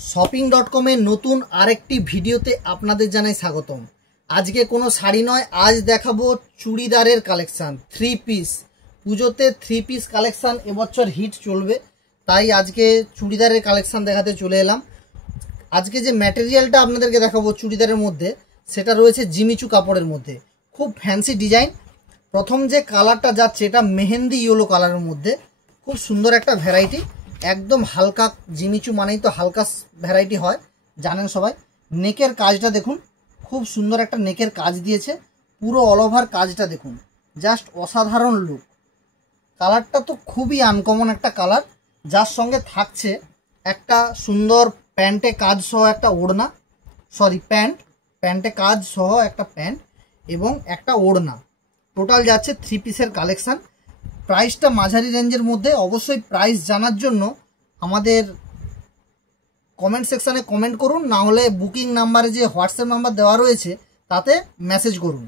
shopping.com এর নতুন আরেকটি ভিডিওতে আপনাদের জানাই স্বাগতম। আজকে কোনো শাড়ি নয়, আজ দেখাবো চুড়িদারের কালেকশন। থ্রি পিস পুজোতে থ্রি পিস কালেকশন এবছর হিট চলবে, তাই আজকে চুড়িদারের কালেকশন দেখাতে চলে এলাম। আজকে যে ম্যাটেরিয়ালটা আপনাদেরকে দেখাবো চুড়িদারের মধ্যে, সেটা রয়েছে জিমিচু কাপড়ের মধ্যে, খুব ফ্যান্সি ডিজাইন। প্রথম যে কালারটা যাচ্ছে এটা মেহেন্দি ইয়েলো কালারের মধ্যে, খুব সুন্দর একটা ভ্যারাইটি, একদম হালকা। জিমিচু মানেই তো হালকা ভ্যারাইটি হয়, জানেন সবাই। নেকের কাজটা দেখুন, খুব সুন্দর একটা নেকের কাজ দিয়েছে, পুরো অল ওভার কাজটা দেখুন, জাস্ট অসাধারণ লুক। কালারটা তো খুবই আনকমন একটা কালার, যার সঙ্গে থাকছে একটা সুন্দর প্যান্টে কাজ সহ একটা ওড়না, প্যান্টে কাজ সহ একটা প্যান্ট এবং একটা ওড়না। টোটাল যাচ্ছে থ্রি পিসের কালেকশান। প্রাইসটা মাঝারি রেঞ্জের মধ্যে। অবশ্যই প্রাইস জানার জন্য আমাদের কমেন্ট সেকশানে কমেন্ট করুন, না হলে বুকিং নাম্বারে যে হোয়াটসঅ্যাপ নাম্বার দেওয়া রয়েছে তাতে মেসেজ করুন।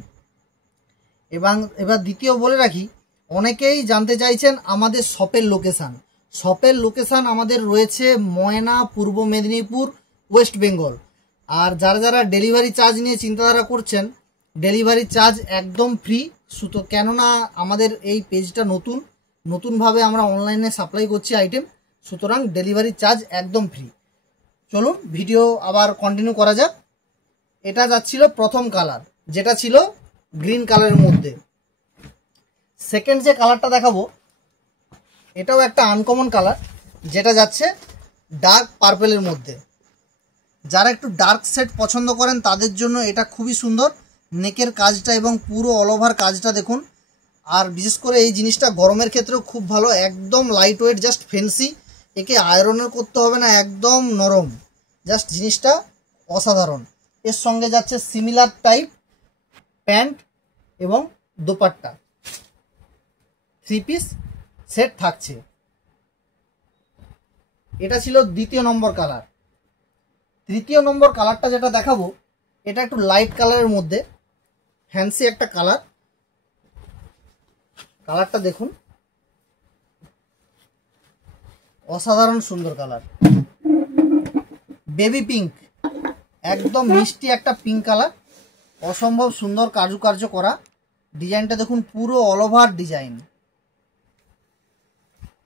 এবার দ্বিতীয় বলে রাখি, অনেকেই জানতে চাইছেন আমাদের শপের লোকেশান আমাদের রয়েছে ময়না, পূর্ব মেদিনীপুর, ওয়েস্ট বেঙ্গল। আর যারা ডেলিভারি চার্জ নিয়ে চিন্তাধারা করছেন, ডেলিভারি চার্জ একদম ফ্রি। কেননা আমাদের এই পেজটা নতুনভাবে আমরা অনলাইনে সাপ্লাই করছি আইটেম, সুতরাং ডেলিভারি চার্জ একদম ফ্রি। চলুন ভিডিও আবার কন্টিনিউ করা যাক। এটা যাচ্ছিল প্রথম কালার, যেটা ছিল গ্রিন কালারের মধ্যে। সেকেন্ড যে কালারটা দেখাবো এটাও একটা আনকমন কালার, যেটা যাচ্ছে ডার্ক পার্পেলের মধ্যে। যারা একটু ডার্ক শেড পছন্দ করেন তাদের জন্য এটা খুবই সুন্দর। নেকের কাজটা এবং পুরো অল ওভার কাজটা দেখুন। আর বিশেষ করে এই জিনিসটা গরমের ক্ষেত্রেও খুব ভালো, একদম লাইট ওয়েট, জাস্ট ফেন্সি। একে আয়রনও করতে হবে না, একদম নরম, জাস্ট জিনিসটা অসাধারণ। এর সঙ্গে যাচ্ছে সিমিলার টাইপ প্যান্ট এবং দোপাট্টা, থ্রি পিস সেট থাকছে। এটা ছিল দ্বিতীয় নম্বর কালার। তৃতীয় নম্বর কালারটা যেটা দেখাবো এটা একটু লাইট কালারের মধ্যে, ফ্যান্সি একটা কালার। কালারটা দেখুন, অসাধারণ সুন্দর কালার, বেবি পিঙ্ক, একদম মিষ্টি একটা পিঙ্ক কালার, অসম্ভব সুন্দর কারুকার্য করা। ডিজাইনটা দেখুন, পুরো অল ওভার ডিজাইন।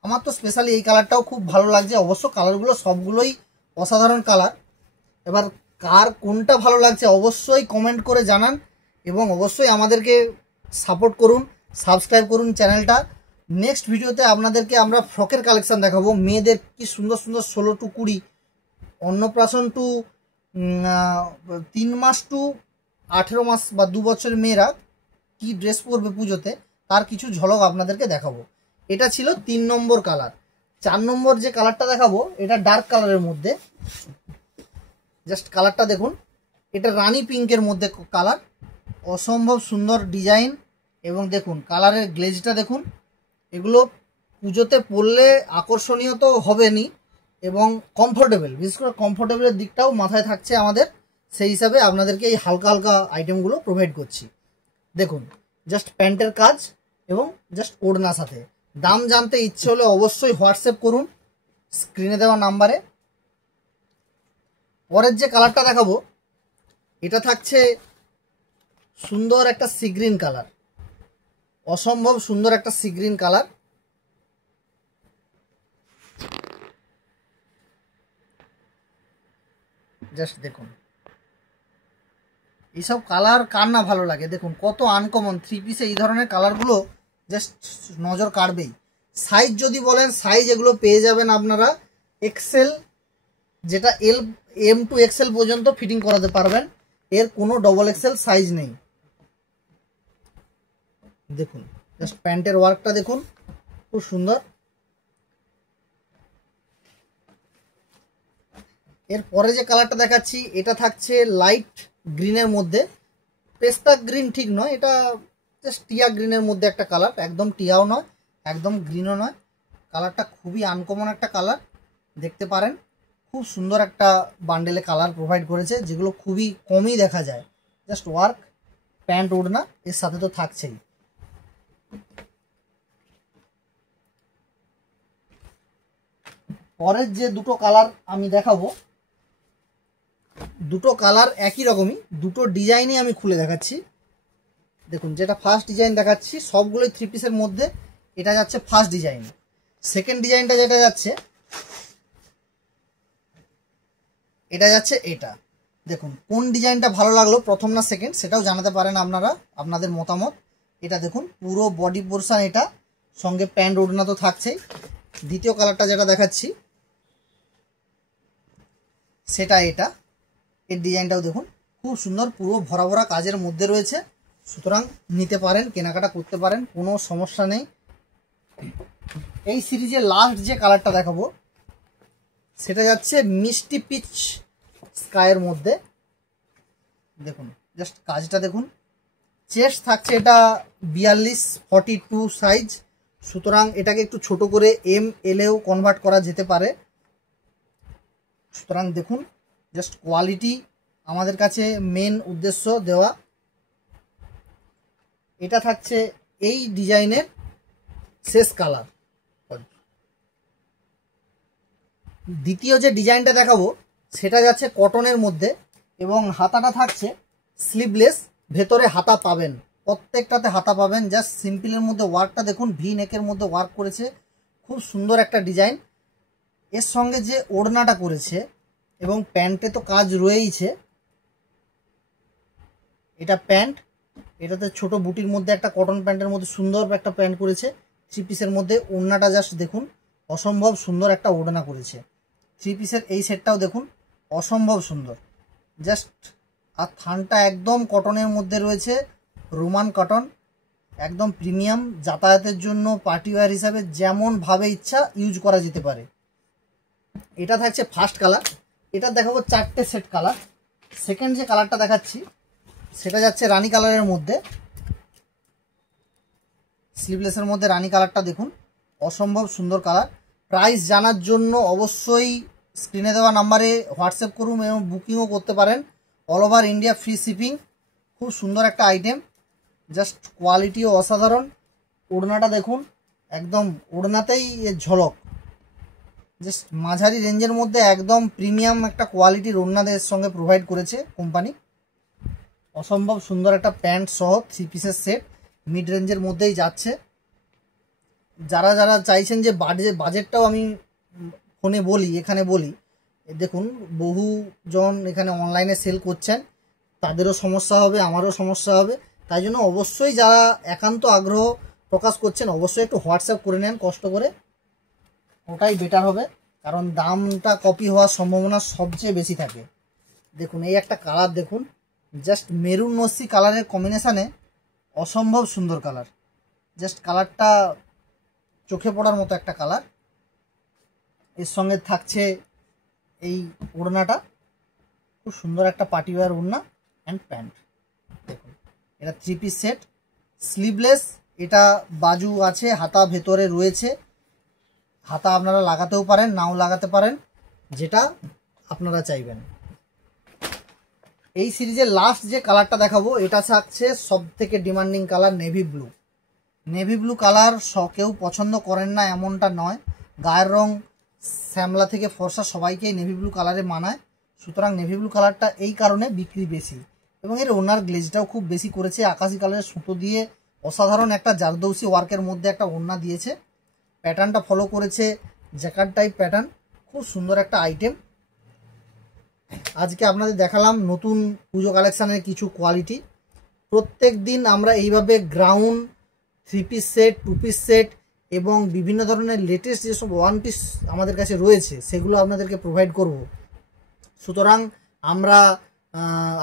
আমার তো স্পেশালি এই কালারটাও খুব ভালো লাগছে। অবশ্য কালারগুলো সবগুলোই অসাধারণ কালার। এবার কার কোনটা ভালো লাগছে অবশ্যই কমেন্ট করে জানান, এবং অবশ্যই আমাদেরকে সাপোর্ট করুন, সাবস্ক্রাইব করুন চ্যানেলটা। নেক্সট ভিডিওতে আপনাদেরকে আমরা ফ্রকের কালেকশান দেখাবো। মেয়েদের কি সুন্দর সুন্দর 16 টু 20, অন্নপ্রাশন টু 3 মাস টু 18 মাস বা 2 বছরের মেয়েরা কি ড্রেস পরবে পুজোতে, তার কিছু ঝলক আপনাদেরকে দেখাবো। এটা ছিল 3 নম্বর কালার। 4 নম্বর যে কালারটা দেখাবো এটা ডার্ক কালারের মধ্যে, জাস্ট কালারটা দেখুন, এটা রানী পিঙ্কের মধ্যে কালার, অসম্ভব সুন্দর ডিজাইন। এবং দেখুন কালারের গ্লেজটা দেখুন। এগুলো পুজোতে পরলে আকর্ষণীয় তো হবেনি, এবং কমফোর্টেবল, বিশেষ করে কমফোর্টেবলের দিকটাও মাথায় থাকছে আমাদের, সেই হিসাবে আপনাদেরকে এই হালকা হালকা আইটেমগুলো প্রোভাইড করছি। দেখুন জাস্ট প্যান্টের কাজ এবং জাস্ট ওড়নার সাথে। দাম জানতে ইচ্ছে হলে অবশ্যই হোয়াটসঅ্যাপ করুন স্ক্রিনে দেওয়া নাম্বারে। পরের যে কালারটা দেখাবো এটা থাকছে সুন্দর একটা সি গ্রিন কালার, অসম্ভব সুন্দর একটা সি গ্রিন কালার। জাস্ট দেখুন, এইসব কালার কার না ভালো লাগে। দেখুন কত আনকমন, থ্রি পিসে এই ধরনের কালারগুলো জাস্ট নজর কাড়বেই। সাইজ যদি বলেন, সাইজ এগুলো পেয়ে যাবেন আপনারা এক্সেল, যেটা এম টু এক্সেল পর্যন্ত ফিটিং করাতে পারবেন, এর কোনো ডবল এক্সেল সাইজ নেই। দেখুন জাস্ট প্যান্টের ওয়ার্কটা দেখুন, খুব সুন্দর। এর পরে যে কালারটা দেখাচ্ছি এটা থাকছে লাইট গ্রিনের মধ্যে, পেস্তা গ্রিন ঠিক নয়, এটা জাস্ট টিয়া গ্রিনের মধ্যে একটা কালার, একদম টিয়াও নয় একদম গ্রিনও নয়। কালারটা খুবই আনকমন একটা কালার, দেখতে পারেন। খুব সুন্দর একটা বান্ডেলে কালার প্রোভাইড করেছে, যেগুলো খুবই কমই দেখা যায়। জাস্ট ওয়ার্ক, প্যান্ট ওড়না এর সাথে তো থাকছেই। পরের যে দুটো কালার আমি দেখাবো দুটো কালার একই রকমই, দুটো ডিজাইনই আমি খুলে দেখাচ্ছি। দেখুন, যেটা ফার্স্ট ডিজাইন দেখাচ্ছি সবগুলোই 3 পিসের মধ্যে এটা যাচ্ছে ফার্স্ট ডিজাইন। সেকেন্ড ডিজাইনটা যেটা যাচ্ছে এটা যাচ্ছে এটা। দেখুন কোন ডিজাইনটা ভালো লাগলো, প্রথম না সেকেন্ড, সেটাও জানাতে পারেন আপনারা আপনাদের মতামত। এটা দেখুন পুরো বডি পোর্শন, এটা সঙ্গে প্যান্ট ওড়না তো থাকছেই। দ্বিতীয় কালারটা যেটা দেখাচ্ছি সেটা এটা। এর ডিজাইনটাও দেখুন খুব সুন্দর, পুরো ভরা ভরা কাজের মধ্যে রয়েছে, সুতরাং নিতে পারেন, কেনাকাটা করতে পারেন, কোনো সমস্যা নেই। এই সিরিজের লাস্ট যে কালারটা দেখাবো সেটা যাচ্ছে মিষ্টি পিচ স্কাইয়ের মধ্যে। দেখুন জাস্ট কাজটা দেখুন, চেস্ট থাকছে এটা 42-42 সাইজ, সুতরাং এটাকে একটু ছোট করে ML-এও কনভার্ট করা যেতে পারে। সুতরাং দেখুন জাস্ট কোয়ালিটি আমাদের কাছে মেন উদ্দেশ্য দেওয়া। এটা থাকছে এই ডিজাইনের শেষ কালার। দ্বিতীয় যে ডিজাইনটা দেখাবো সেটা যাচ্ছে কটনের মধ্যে এবং হাতাটা থাকছে স্লিভলেস, ভেতরে হাতা পাবেন, প্রত্যেকটাতে হাতা পাবেন। জাস্ট সিম্পলের মধ্যে ওয়ার্কটা দেখুন, ভি নেকের মধ্যে ওয়ার্ক করেছে, খুব সুন্দর একটা ডিজাইন। এর সঙ্গে যে ওড়নাটা করেছে এবং প্যান্টে তো কাজ রয়েইছে, এটা প্যান্ট, এটাতে ছোট বুটির মধ্যে একটা কটন প্যান্টের মধ্যে সুন্দর একটা প্যান্ট করেছে। 3 পিসের মধ্যে ওড়নাটা জাস্ট দেখুন, অসম্ভব সুন্দর একটা ওড়না করেছে। 3 পিসের এই সেটটাও দেখুন অসম্ভব সুন্দর জাস্ট। আর থানটা একদম কটনের মধ্যে রয়েছে, রোমান কটন, একদম প্রিমিয়াম, যাতায়াতের জন্য পার্টিওয়্যার হিসাবে যেমনভাবে ইচ্ছা ইউজ করা যেতে পারে। এটা থাকছে ফার্স্ট কালার। এটা দেখাবো 4টে সেট কালার। সেকেন্ড যে কালারটা দেখাচ্ছি সেটা যাচ্ছে রানী কালারের মধ্যে, স্লিভলেসের মধ্যে রানী কালারটা দেখুন অসম্ভব সুন্দর কালার। প্রাইস জানার জন্য অবশ্যই স্ক্রিনে দেওয়া নাম্বারে হোয়াটসঅ্যাপ করুন এবং বুকিংও করতে পারেন। All over India free shipping. খুব সুন্দর একটা আইটেম, জাস্ট কোয়ালিটিও অসাধারণ। ওড়নাটা দেখুন একদম ওড়নাতেই এর ঝলক, জাস্ট মাঝারি রেঞ্জের মধ্যে একদম প্রিমিয়াম একটা কোয়ালিটির ওড়নাদের সঙ্গে প্রোভাইড করেছে কোম্পানি। অসম্ভব সুন্দর একটা প্যান্ট সহ 3 পিসের সেট, মিড রেঞ্জের মধ্যেই যাচ্ছে। যারা যারা চাইছেন যে বাজেটটাও আমি ফোনে বলি, এখানে বলি, দেখুন বহুজন এখানে অনলাইনে সেল করছেন, তাদেরও সমস্যা হবে, আমারও সমস্যা হবে। তাই জন্য অবশ্যই যারা একান্ত আগ্রহ প্রকাশ করছেন অবশ্যই একটু হোয়াটসঅ্যাপ করে নেন কষ্ট করে, ওটাই বেটার হবে, কারণ দামটা কপি হওয়ার সম্ভাবনা সবচেয়ে বেশি থাকে। দেখুন এই একটা কালার দেখুন, জাস্ট মেরুন নসি কালারের কম্বিনেশানে অসম্ভব সুন্দর কালার, জাস্ট কালারটা চোখে পড়ার মতো একটা কালার। এর সঙ্গে থাকছে এই ওড়নাটা, খুব সুন্দর একটা পার্টিওয়্যার ওড়না অ্যান্ড প্যান্ট। দেখুন এটা 3 পিস সেট, স্লিভলেস, এটা বাজু আছে, হাতা ভেতরে রয়েছে, হাতা আপনারা লাগাতেও পারেন নাও লাগাতে পারেন, যেটা আপনারা চাইবেন। এই সিরিজের লাস্ট যে কালারটা দেখাবো এটা থাকছে সব থেকে demanding colour, navy blue. Navy blue colour কেউ পছন্দ করেন না এমনটা নয়, গায়ের রং শ্যামলা থেকে ফর্সা সবাইকেই নেভি ব্লু কালারে মানায়, সুতরাং নেভি ব্লু কালারটা এই কারণে বিক্রি বেশি। এবং এর ওনার গ্লেজটাও খুব বেশি করেছে, আকাশি কালারের সুতো দিয়ে অসাধারণ একটা জারদৌসি ওয়ার্কের মধ্যে একটা ওড়না দিয়েছে, প্যাটার্নটা ফলো করেছে জ্যাকার্ড টাইপ প্যাটার্ন, খুব সুন্দর একটা আইটেম। আজকে আপনাদের দেখালাম নতুন পুজো কালেকশানের কিছু কোয়ালিটি। প্রত্যেক দিন আমরা এইভাবে ground 3 piece set, 2 piece set এবং বিভিন্ন ধরনের লেটেস্ট যেসব 1 পিস আমাদের কাছে রয়েছে সেগুলো আপনাদেরকে প্রোভাইড করব। সুতরাং আমরা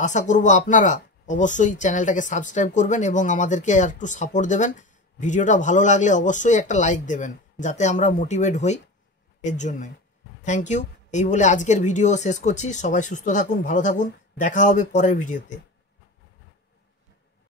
আশা করব আপনারা অবশ্যই চ্যানেলটাকে সাবস্ক্রাইব করবেন এবং আমাদেরকে আর একটু সাপোর্ট দেবেন। ভিডিওটা ভালো লাগলে অবশ্যই একটা লাইক দেবেন যাতে আমরা মোটিভেট হই এর জন্য। Thank you. এই বলে আজকের ভিডিও শেষ করছি। সবাই সুস্থ থাকুন, ভালো থাকুন, দেখা হবে পরের ভিডিওতে।